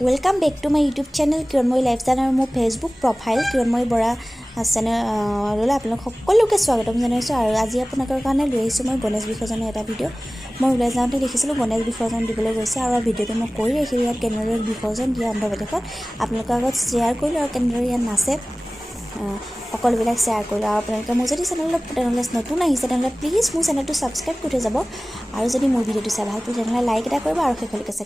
Welcome back to my YouTube channel Kiranmayi Lifestyle और मोर Facebook profile Kiranmayi बरा चैनल आपलोक सकलोके स्वागतम जानाइछो। और आज आपनकर कारणे লৈ আহিছো মই গণেশ বিসৰ্জনৰ এটা ভিডিও। মই ওলাই যাওঁতে দেখিছিলো গণেশ বিসৰ্জন দিবলৈ গৈছে আৰু ভিডিওটো মই কৰি ৰাখিলো ইয়াত কেনেদৰে বিসৰ্জন দিয়া অন্ধ্ৰ প্ৰদেশত আপোনালোকৰ আগত শ্বেয়াৰ কৰিলো আৰু কেনেদৰে ইয়াত নাচে সকলোবিলাক শ্বেয়াৰ কৰিলো। আৰু আপোনালোকে মোৰ যদি চেনেলত নতুন আহিছে তেনেহ'লে প্লিজ মোৰ চেনেলটো ছাবস্ক্ৰাইব কৰি যাব আৰু যদি মোৰ ভিডিওটো চাই ভাল পায় তেনেহ'লে লাইক এটা কৰিব আৰু শেষলৈকে চাই